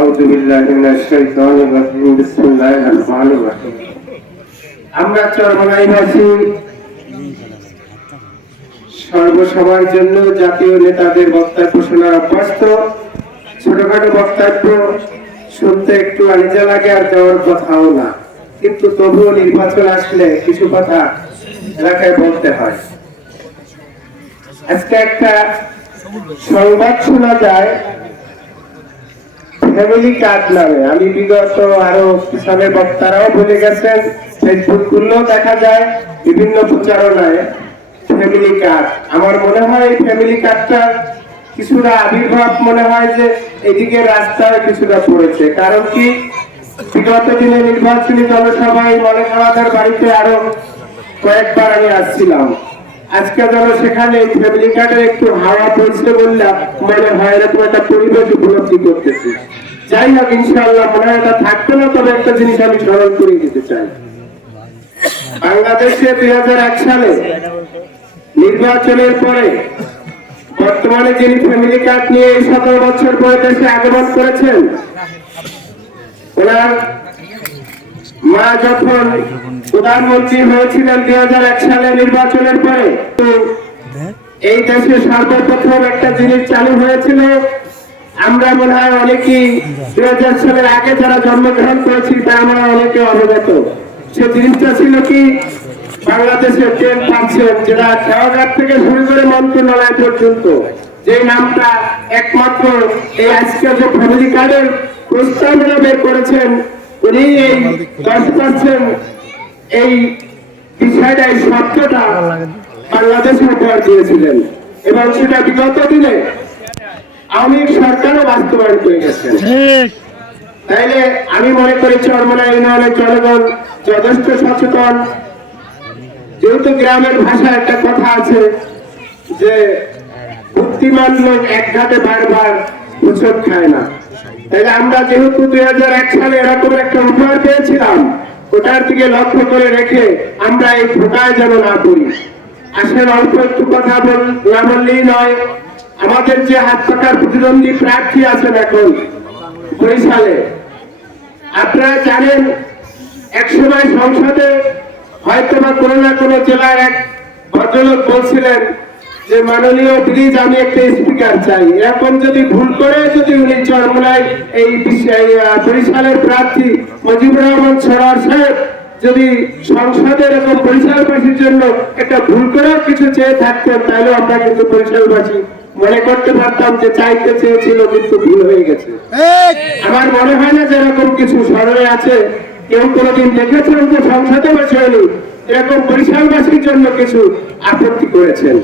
আউযু বিল্লাহি মিনাশ শাইতানির রাজিম বিসমিল্লাহির রহমানির রহিম। আমরা চরমনাইবাসী সর্বসভার জন্য জাতীয় নেতাদের বক্তব্য শোনার অভ্যস্ত। ছোটখাটো বক্তব্য শুনতে একটু আলিজা লাগে আর দেওয়ার কথাও না, কিন্তু তবুও নির্বাচন আসলে কিছু কথা এলাকায় বলতে হয়। আজকে একটা সংবাদ শোনা যায় ফ্যামিলি কার্ড নামে। আমি বিগত আরো পিছনের বক্তারাও বলে গেছেন, ফেসবুক খুললেও দেখা যায় বিভিন্ন প্রচারণায় ফ্যামিলি কার্ড। আমার মনে হয় এই ফ্যামিলি কার্ডটা কিছুটা আবির্ভাব মনে হয় যে এদিকে রাস্তায় কিছুটা পড়েছে। কারণ কি, বিগত দিনে নির্বাচনী জনসভায় মনে খাওয়াদার বাড়িতে আরো কয়েকবার আমি আসছিলাম। আজকে যেন সেখানে ফ্যামিলি কার্ডের একটু হাওয়া পড়ছে বললাম মনে হয় এরকম একটা পরিবেশ উপলব্ধি করতেছি। যাই হোক, ইনশাআল্লাহ মনে হয় এটা থাকবে না। তবে একটা জিনিস আমি স্মরণ করে দিতে চাই, বাংলাদেশে 2001 সালে নির্বাচনের পরে বর্তমানে যিনি ফ্যামিলি কার্ড নিয়ে 17 বছর পরে দেশে আগমন করেছেন, ওনার মা যখন প্রধানমন্ত্রী হয়েছিলেন 2001 সালে নির্বাচনের পরে, এই দেশে সর্বপ্রথম একটা জিনিস চালু হয়েছিল। আমরা মনে হয় অনেকেই 2000 সালের আগে যারা জন্মগ্রহণ করেছি তা আমরা অনেকে অবগত। সে জিনিসটা ছিল কি, বাংলাদেশের 10% যেটা খেলাঘাট থেকে শুরু করে মন্ত্রণালয় পর্যন্ত, যে নামটা একমাত্র এই আজকে যে ফ্যামিলি কার্ডের প্রস্তাবনা বের করেছেন উনি এই 10% এই বিষয়টা, এই শব্দটা বাংলাদেশের উপহার দিয়েছিলেন এবং সেটা বিগত দিনে আওয়ামী লীগ সরকারও বাস্তবায়ন করে গেছেন। তাইলে আমি মনে করি চরমোনাই ইউনিয়নের জনগণ যথেষ্ট সচেতন। যেহেতু গ্রামের ভাষায় একটা কথা আছে যে বুদ্ধিমান লোক এক ঘাটে বারবার হোঁচট খায় না। তাইলে আমরা যেহেতু 2001 সালে এরকম একটা উপহার পেয়েছিলাম, ওটার দিকে লক্ষ্য করে রেখে আমরা এই ধোঁকায় যেন না পড়ি। আসলে অল্প একটু কথা না বললেই নয়, আমাদের যে হাত পাকার প্রতিদ্বন্দ্বী প্রার্থী আছেন এখন বরিশালে, আপনারা জানেন একসময় সংসদে হয়তো বা কোনো না কোনো জেলার এক ভদ্রলোক বলছিলেন যে মাননীয় ব্রিজ, আমি একটা স্পিকার চাই। এখন যদি ভুল করে যদি উনি চরমোনাই এই বরিশালের প্রার্থী মুজিবুর রহমান সরোয়ার সাহেব যদি সংসদে এরকম বরিশালবাসীর জন্য একটা ভুল করেও কিছু চেয়ে থাকতেন, তাহলে আমরা কিন্তু বরিশালবাসী মনে করতে পারতাম যে চাইতে চেয়েছিল কিন্তু ভুল হয়ে গেছে। আমার মনে হয় না যে এরকম কিছু স্মরণে আছে। কেউ কোনোদিন দেখেছেন যে সংসদে বসে এরকম বরিশালবাসীর জন্য কিছু আপত্তি করেছেন?